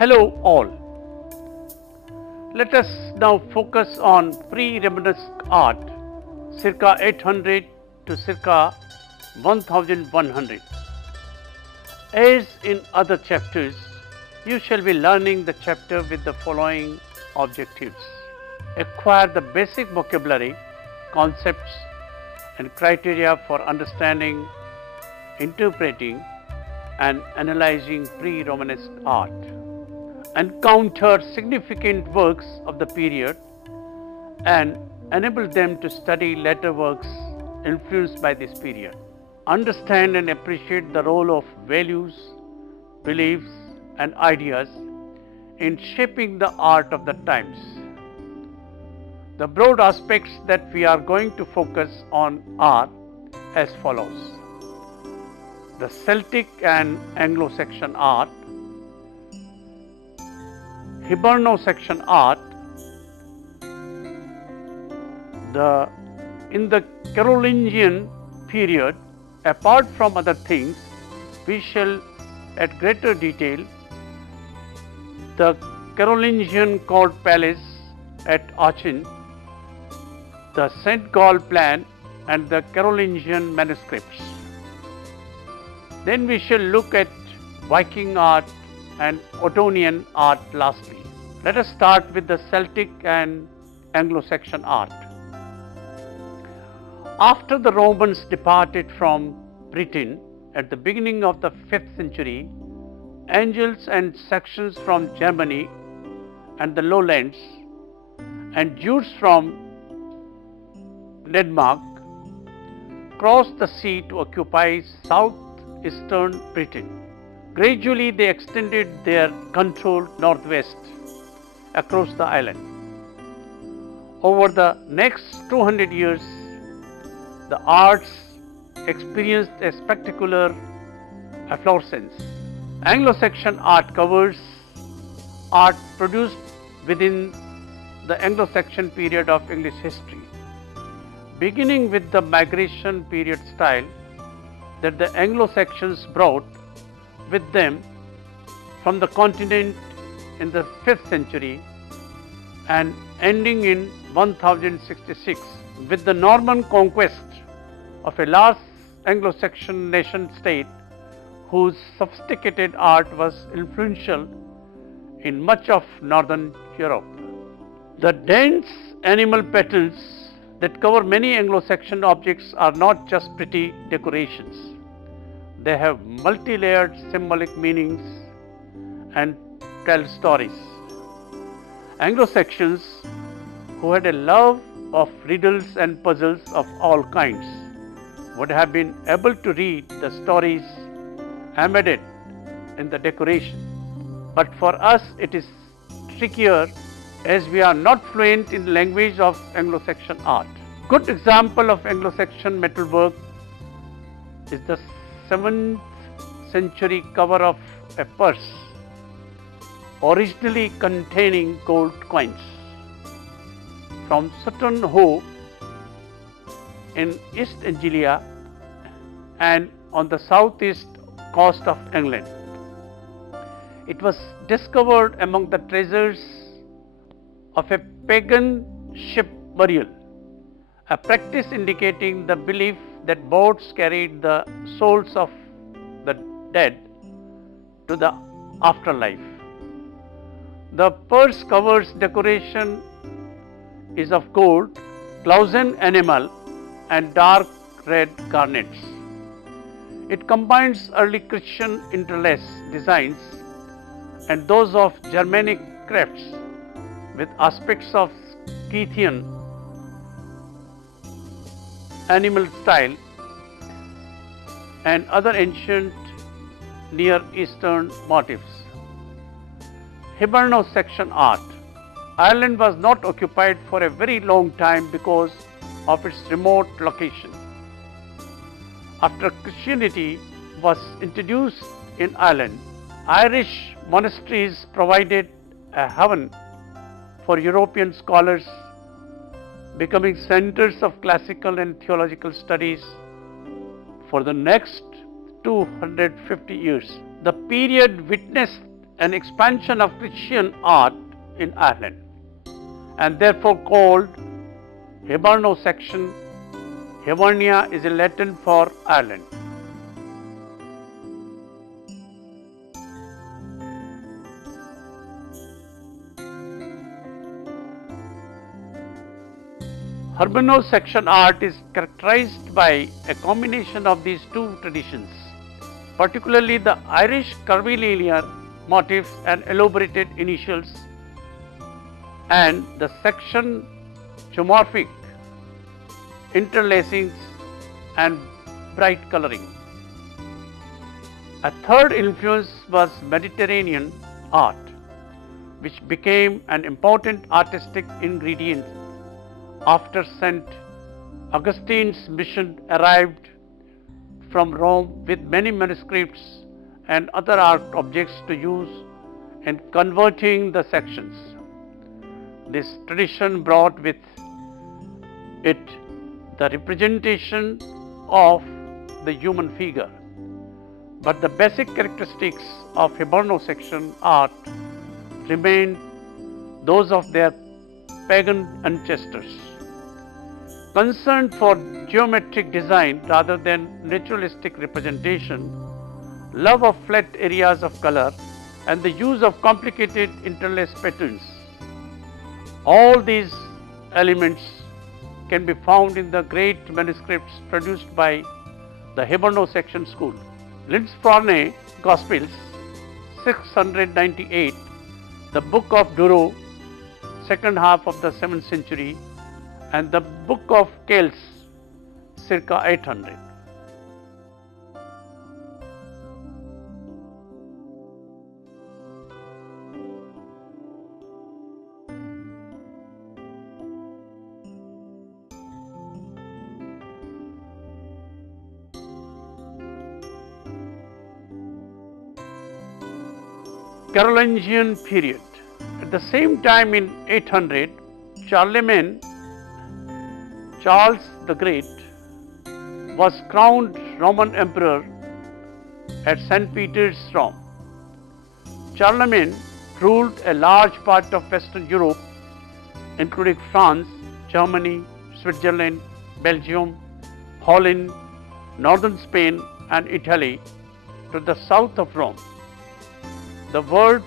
Hello all. Let us now focus on pre-Romanesque art circa 800 to circa 1100. As in other chapters, you shall be learning the chapter with the following objectives. Acquire the basic vocabulary, concepts and criteria for understanding, interpreting and analyzing pre-Romanesque art. Encounter significant works of the period and enable them to study later works influenced by this period. Understand and appreciate the role of values, beliefs and ideas in shaping the art of the times. The broad aspects that we are going to focus on are as follows: the Celtic and Anglo-Saxon art, Hiberno-Saxon art, in the Carolingian period. Apart from other things, we shall at greater detail the Carolingian court palace at Aachen, the St. Gall plan and the Carolingian manuscripts. Then we shall look at Viking art and Ottonian art lastly. Let us start with the Celtic and Anglo-Saxon art. After the Romans departed from Britain at the beginning of the 5th century, Angles and Saxons from Germany and the lowlands and Jews from Denmark crossed the sea to occupy southeastern Britain. Gradually they extended their control northwest across the island. Over the next 200 years, the arts experienced a spectacular efflorescence. Anglo-Saxon art covers art produced within the Anglo-Saxon period of English history, beginning with the migration period style that the Anglo-Saxons brought with them from the continent in the 5th century and ending in 1066 with the Norman conquest of a large Anglo-Saxon nation state whose sophisticated art was influential in much of northern Europe. The dense animal patterns that cover many Anglo-Saxon objects are not just pretty decorations. They have multi-layered symbolic meanings and tell stories. Anglo-Saxons, who had a love of riddles and puzzles of all kinds, would have been able to read the stories embedded in the decoration. But for us it is trickier as we are not fluent in the language of Anglo-Saxon art. Good example of Anglo-Saxon metalwork is the 7th century cover of a purse originally containing gold coins from Sutton Hoo in East Anglia and on the southeast coast of England. It was discovered among the treasures of a pagan ship burial, a practice indicating the belief that boats carried the souls of the dead to the afterlife. The purse cover's decoration is of gold, Clausen enamel and dark red garnets. It combines early Christian interlace designs and those of Germanic crafts with aspects of Scythian animal style and other ancient Near Eastern motifs. Hiberno-Saxon art. Ireland was not occupied for a very long time because of its remote location. After Christianity was introduced in Ireland, Irish monasteries provided a haven for European scholars, becoming centers of classical and theological studies for the next 250 years. The period witnessed an expansion of Christian art in Ireland and therefore called Hiberno-Saxon. Hibernia is a Latin for Ireland. Hiberno-Saxon art is characterized by a combination of these two traditions, particularly the Irish curvilinear motifs and elaborated initials, and the Saxon geomorphic interlacings and bright coloring. A third influence was Mediterranean art, which became an important artistic ingredient after St. Augustine's mission arrived from Rome with many manuscripts and other art objects to use in converting the sections. This tradition brought with it the representation of the human figure, but the basic characteristics of Hiberno-Saxon art remained those of their pagan ancestors. Concern for geometric design rather than naturalistic representation, love of flat areas of color, and the use of complicated interlaced patterns. All these elements can be found in the great manuscripts produced by the Hiberno-Saxon school. Lindisfarne Gospels 698, the Book of Durrow, second half of the 7th century, and the Book of Kells circa 800. Carolingian period. At the same time in 800, Charlemagne, Charles the Great, was crowned Roman Emperor at St. Peter's, Rome. Charlemagne ruled a large part of Western Europe, including France, Germany, Switzerland, Belgium, Holland, northern Spain and Italy to the south of Rome. The word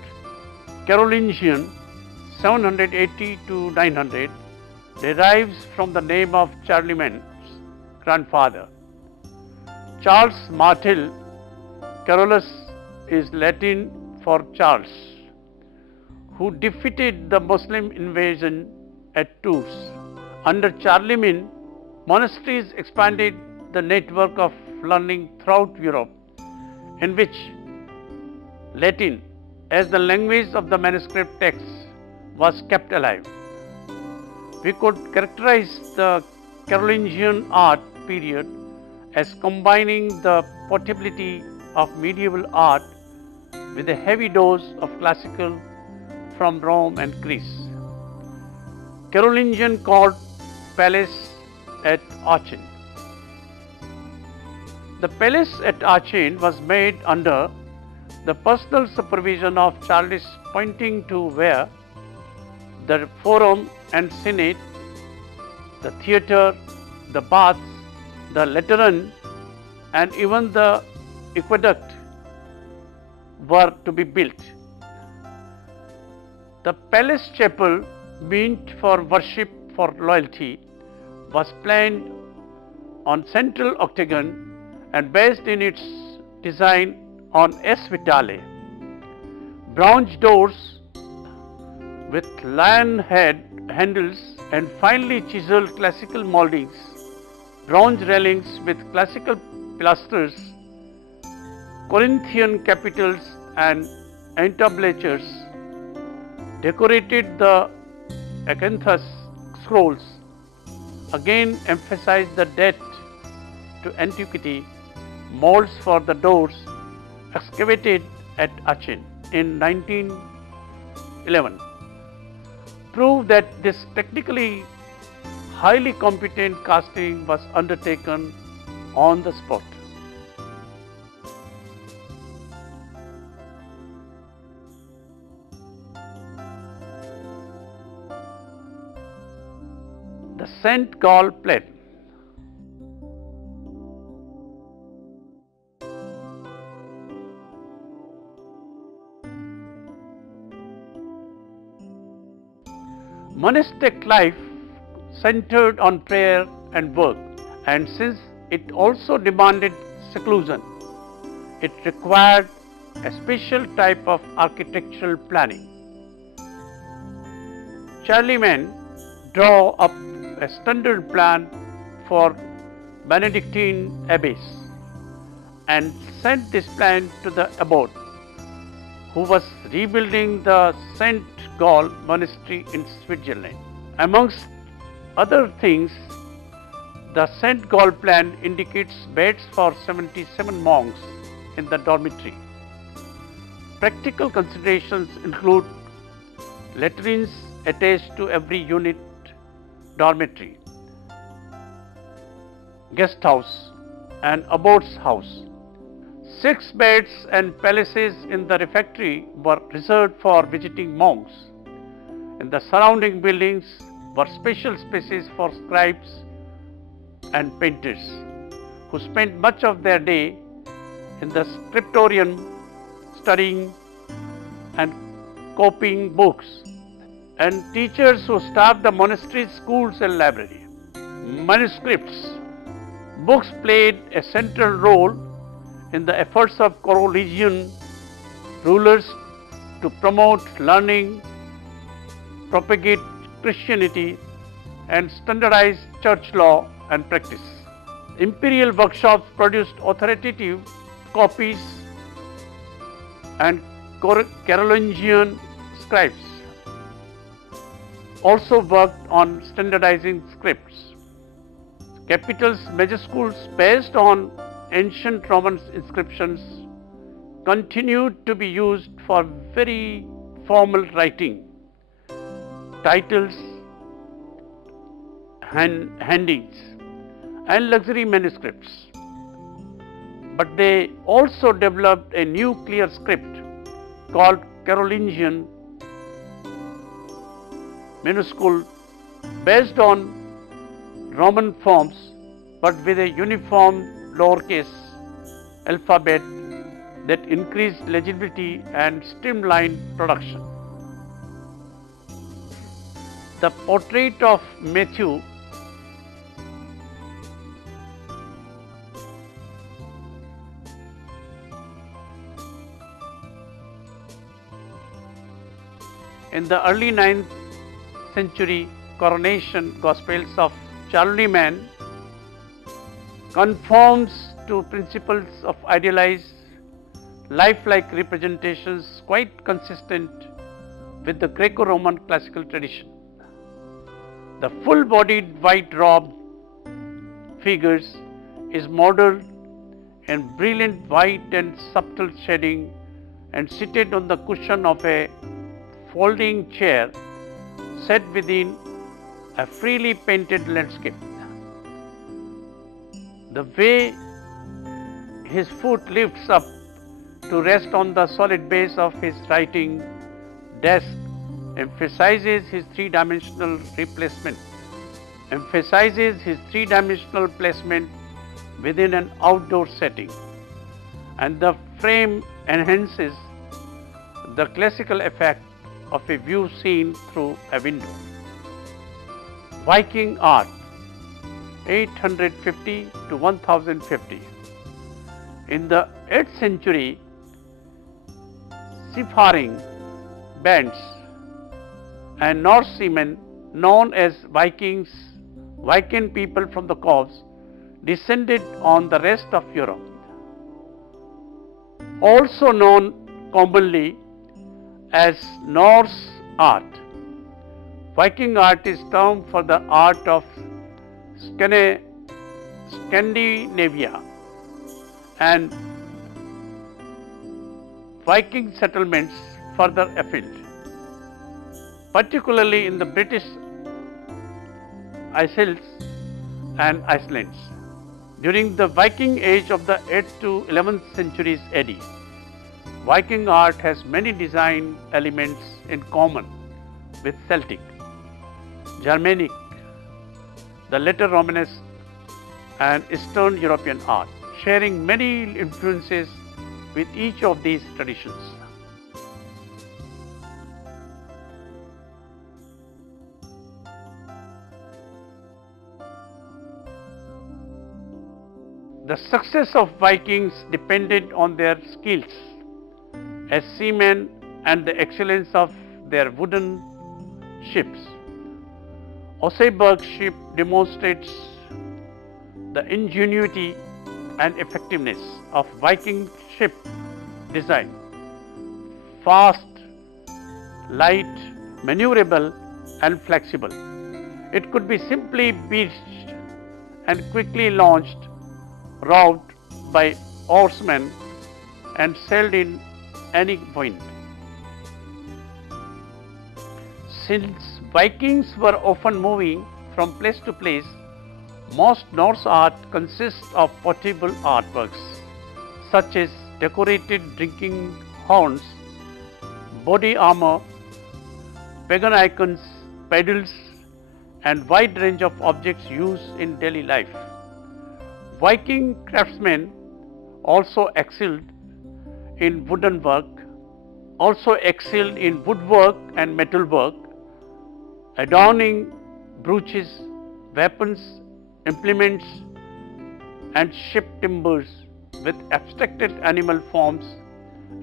Carolingian 780 to 900 derives from the name of Charlemagne's grandfather. Charles Martel. Carolus is Latin for Charles, who defeated the Muslim invasion at Tours. Under Charlemagne, monasteries expanded the network of learning throughout Europe, in which Latin, as the language of the manuscript texts, was kept alive. We could characterize the Carolingian art period as combining the portability of medieval art with a heavy dose of classical from Rome and Greece. Carolingian court palace at Aachen. The palace at Aachen was made under the personal supervision of Charles, pointing to where the forum and senate, the theatre, the baths, the Lateran and even the aqueduct were to be built. The palace chapel, meant for worship for loyalty, was planned on central octagon and based in its design on S. Vitale. Bronze doors with lion head handles and finely chiseled classical mouldings, bronze railings with classical pilasters, Corinthian capitals and entablatures decorated the acanthus scrolls, again emphasized the debt to antiquity. Molds for the doors excavated at Aachen in 1911 prove that this technically highly competent casting was undertaken on the spot. The St. Gall Plain. Monastic life centered on prayer and work, and since it also demanded seclusion, it required a special type of architectural planning. Charlemagne drew up a standard plan for Benedictine abbeys and sent this plan to the abbot, who was rebuilding the St. Gall monastery in Switzerland. Amongst other things, the St. Gall plan indicates beds for 77 monks in the dormitory. Practical considerations include latrines attached to every unit dormitory, guest house and abbot's house. 6 beds and palaces in the refectory were reserved for visiting monks. In the surrounding buildings were special spaces for scribes and painters, who spent much of their day in the scriptorium studying and copying books, and teachers who staffed the monastery's schools and library. Manuscripts. Books played a central role in the efforts of Carolingian rulers to promote learning, propagate Christianity, and standardize church law and practice. Imperial workshops produced authoritative copies, and Carolingian scribes also worked on standardizing scripts. Capitals majuscules based on ancient Roman inscriptions continued to be used for very formal writing, titles, handings, and luxury manuscripts. But they also developed a new clear script called Carolingian minuscule, based on Roman forms but with a uniform lowercase alphabet that increased legibility and streamlined production. The portrait of Matthew in the early 9th century coronation Gospels of Charlemagne conforms to principles of idealized, lifelike representations quite consistent with the Greco-Roman classical tradition. The full-bodied white robe figures is modeled in brilliant white and subtle shading and seated on the cushion of a folding chair set within a freely painted landscape. The way his foot lifts up to rest on the solid base of his writing desk emphasizes his three-dimensional placement within an outdoor setting, and the frame enhances the classical effect of a view seen through a window. Viking art 850 to 1050. In the 8th century, seafaring bands and Norsemen known as Vikings, Viking people from the coves, descended on the rest of Europe. Also known commonly as Norse art. Viking art is term for the art of Scandinavia and Viking settlements further afield, particularly in the British Isles and Icelands. During the Viking age of the 8th to 11th centuries AD, Viking art has many design elements in common with Celtic, Germanic, the later Romanesque and Eastern European art, sharing many influences with each of these traditions. The success of Vikings depended on their skills as seamen and the excellence of their wooden ships. Oseberg ship demonstrates the ingenuity and effectiveness of Viking ship design. Fast, light, maneuverable and flexible. It could be simply beached and quickly launched, rowed by oarsmen and sailed in any wind. Since Vikings were often moving from place to place, most Norse art consists of portable artworks such as decorated drinking horns, body armor, pagan icons, paddles and wide range of objects used in daily life. Viking craftsmen also excelled in woodwork and metalwork, adorning brooches, weapons, implements and ship timbers with abstracted animal forms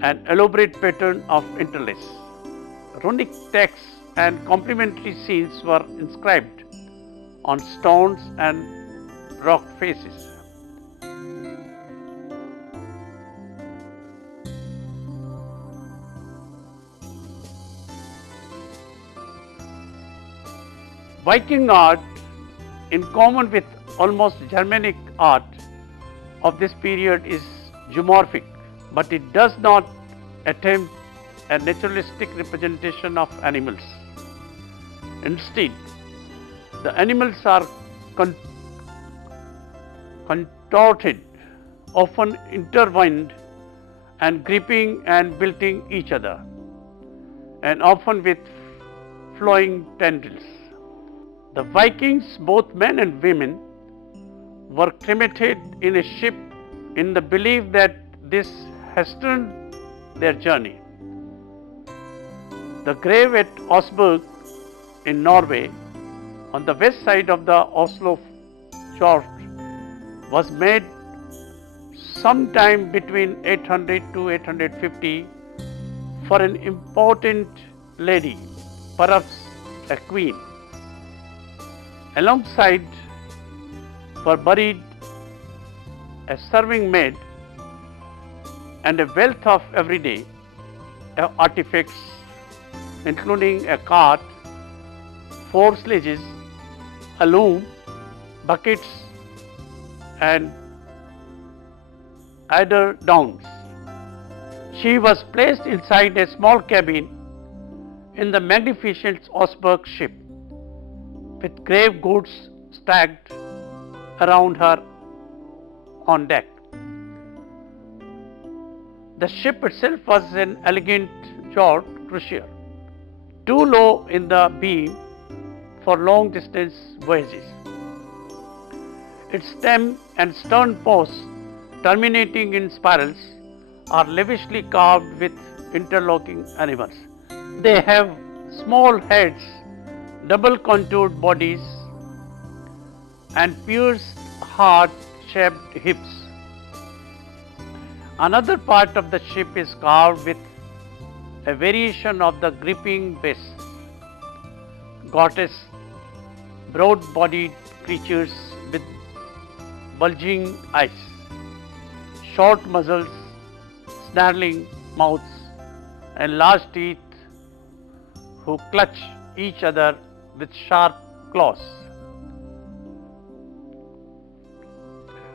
and elaborate pattern of interlace. Runic texts and complementary scenes were inscribed on stones and rock faces. Viking art, in common with almost Germanic art of this period, is zoomorphic, but it does not attempt a naturalistic representation of animals. Instead, the animals are contorted, often intertwined and gripping and building each other, and often with flowing tendrils. The Vikings, both men and women, were cremated in a ship in the belief that this hastened their journey. The grave at Oseberg in Norway, on the west side of the Oslo Fjord, was made sometime between 800 to 850 for an important lady, perhaps a queen. Alongside were buried a serving maid and a wealth of everyday artifacts, including a cart, 4 sledges, a loom, buckets and eider downs. She was placed inside a small cabin in the magnificent Oseberg ship, with grave goods stacked around her on deck. The ship itself was an elegant yacht cruiser, too low in the beam for long distance voyages. Its stem and stern posts, terminating in spirals, are lavishly carved with interlocking animals. They have small heads, double contoured bodies and pierced heart-shaped hips. Another part of the ship is carved with a variation of the gripping base. Goddess, broad-bodied creatures with bulging eyes, short muzzles, snarling mouths and large teeth who clutch each other with sharp claws.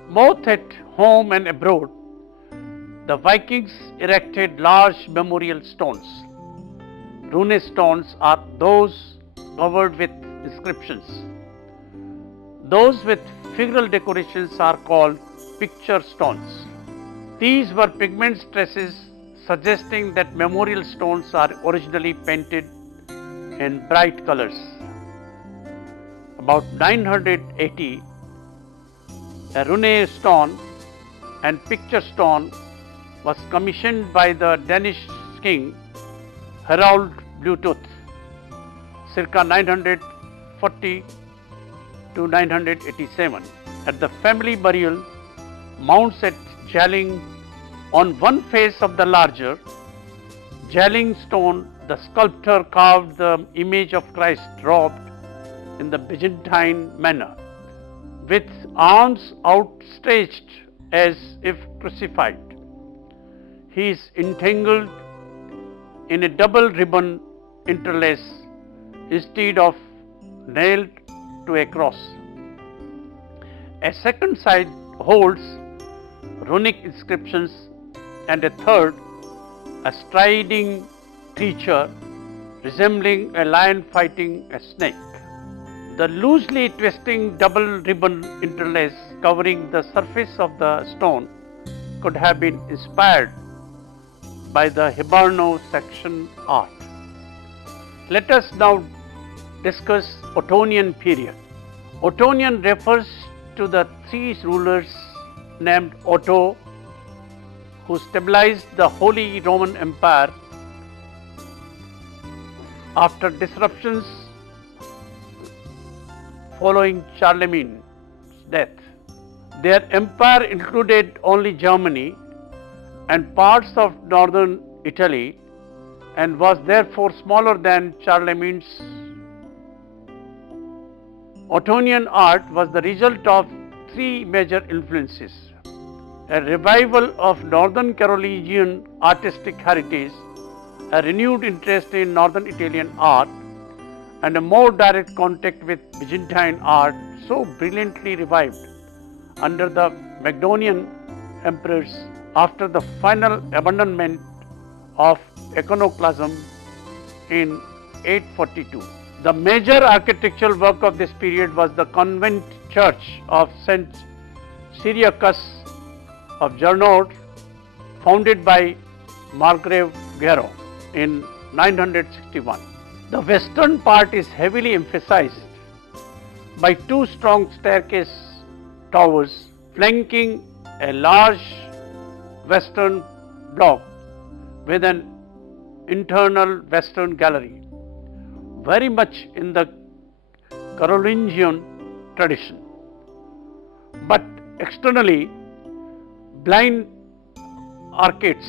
Both at home and abroad, the Vikings erected large memorial stones. Rune stones are those covered with inscriptions. Those with figural decorations are called picture stones. These were pigment traces suggesting that memorial stones are originally painted in bright colors. about 980, a rune stone and picture stone was commissioned by the Danish king Harald Bluetooth circa 940 to 987. At the family burial mounds at Jalling, on one face of the larger Jalling stone, the sculptor carved the image of Christ robed in the Byzantine manner, with arms outstretched as if crucified. He is entangled in a double ribbon interlace instead of nailed to a cross. A second side holds runic inscriptions and a third a striding creature resembling a lion fighting a snake. The loosely twisting double ribbon interlace covering the surface of the stone could have been inspired by the Hiberno-Saxon art. Let us now discuss Ottonian period. Ottonian refers to the three rulers named Otto, who stabilized the Holy Roman Empire after disruptions following Charlemagne's death. Their empire included only Germany and parts of northern Italy and was therefore smaller than Charlemagne's. Ottonian art was the result of three major influences: a revival of northern Carolingian artistic heritage, a renewed interest in northern Italian art, and a more direct contact with Byzantine art so brilliantly revived under the Macedonian emperors after the final abandonment of iconoclasm in 842. The major architectural work of this period was the convent church of St. Cyriacus of Gernot, founded by Margrave Guero in 961. The western part is heavily emphasized by two strong staircase towers flanking a large western block with an internal western gallery, very much in the Carolingian tradition, but externally blind arcades,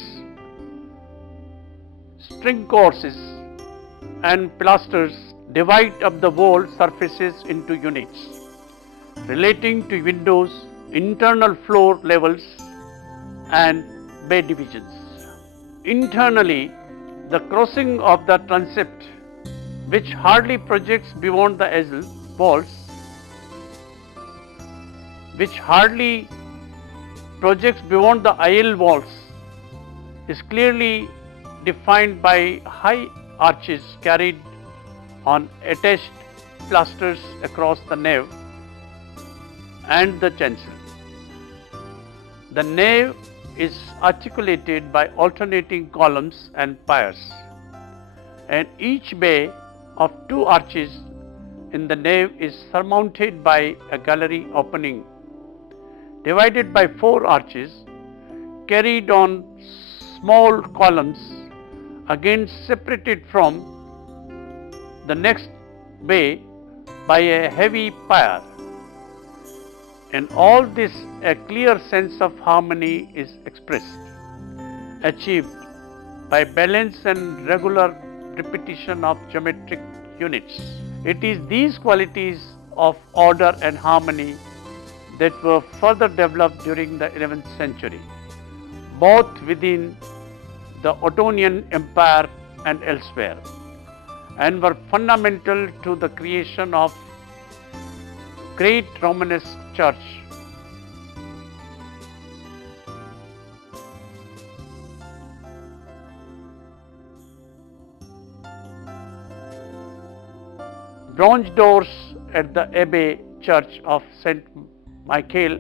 string courses and pilasters divide up the wall surfaces into units relating to windows, internal floor levels and bay divisions. Internally, the crossing of the transept, which hardly projects beyond the aisle walls, is clearly defined by high arches carried on attached pilasters across the nave and the chancel. The nave is articulated by alternating columns and piers, and each bay of two arches in the nave is surmounted by a gallery opening divided by four arches carried on small columns, again separated from the next bay by a heavy pier. In all this, a clear sense of harmony is expressed, achieved by balance and regular repetition of geometric units. It is these qualities of order and harmony that were further developed during the 11th century, both within the Ottonian Empire and elsewhere, and were fundamental to the creation of great Romanesque church. Bronze doors at the Abbey Church of St. Michael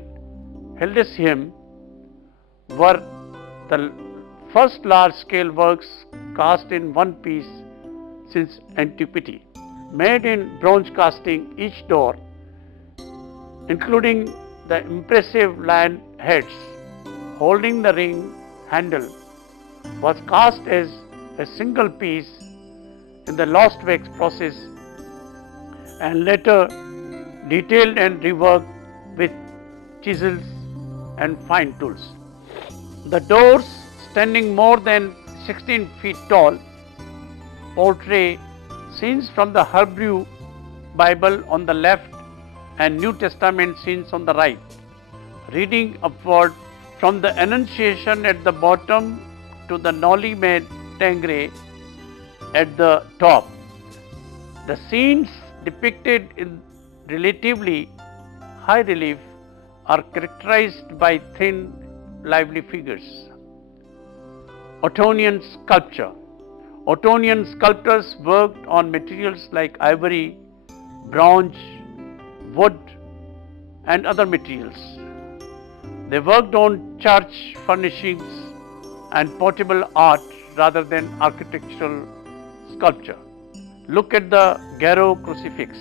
Hildesheim were the first large-scale works cast in one piece since antiquity. Made in bronze casting, each door including the impressive lion heads holding the ring handle, was cast as a single piece in the lost wax process and later detailed and reworked with chisels and fine tools. The doors, standing more than 16 feet tall, portray scenes from the Hebrew Bible on the left and New Testament scenes on the right, reading upward from the Annunciation at the bottom to the Noli Me Tangere at the top. The scenes depicted in relatively high relief are characterized by thin, lively figures. Ottonian sculpture. Ottonian sculptors worked on materials like ivory, bronze, wood, and other materials. They worked on church furnishings and portable art rather than architectural sculpture. Look at the Garo crucifix.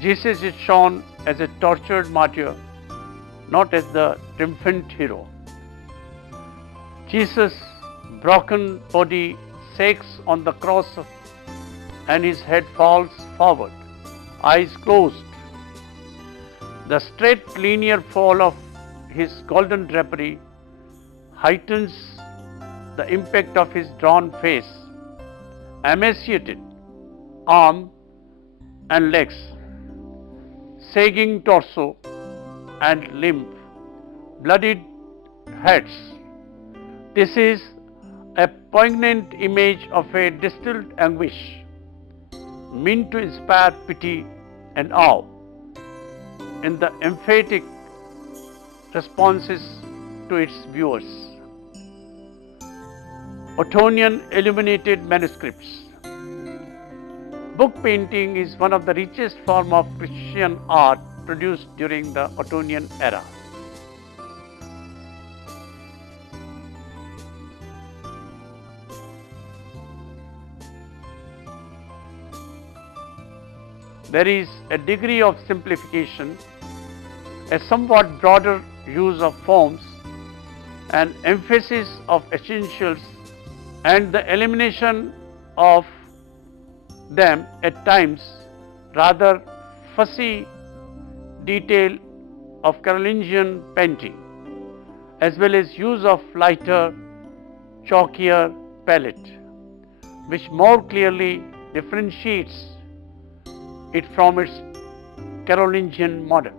Jesus is shown as a tortured martyr, not as the triumphant hero. Jesus' broken body shakes on the cross and his head falls forward, eyes closed. The straight linear fall of his golden drapery heightens the impact of his drawn face, emaciated arm and legs, sagging torso and limb, bloodied heads. This is a poignant image of a distilled anguish, meant to inspire pity and awe in the emphatic responses to its viewers. Ottonian illuminated manuscripts. Book painting is one of the richest forms of Christian art produced during the Ottonian era. There is a degree of simplification, a somewhat broader use of forms, an emphasis of essentials, and the elimination of them at times rather fussy detail of Carolingian painting, as well as use of lighter, chalkier palette, which more clearly differentiates it from its Carolingian model.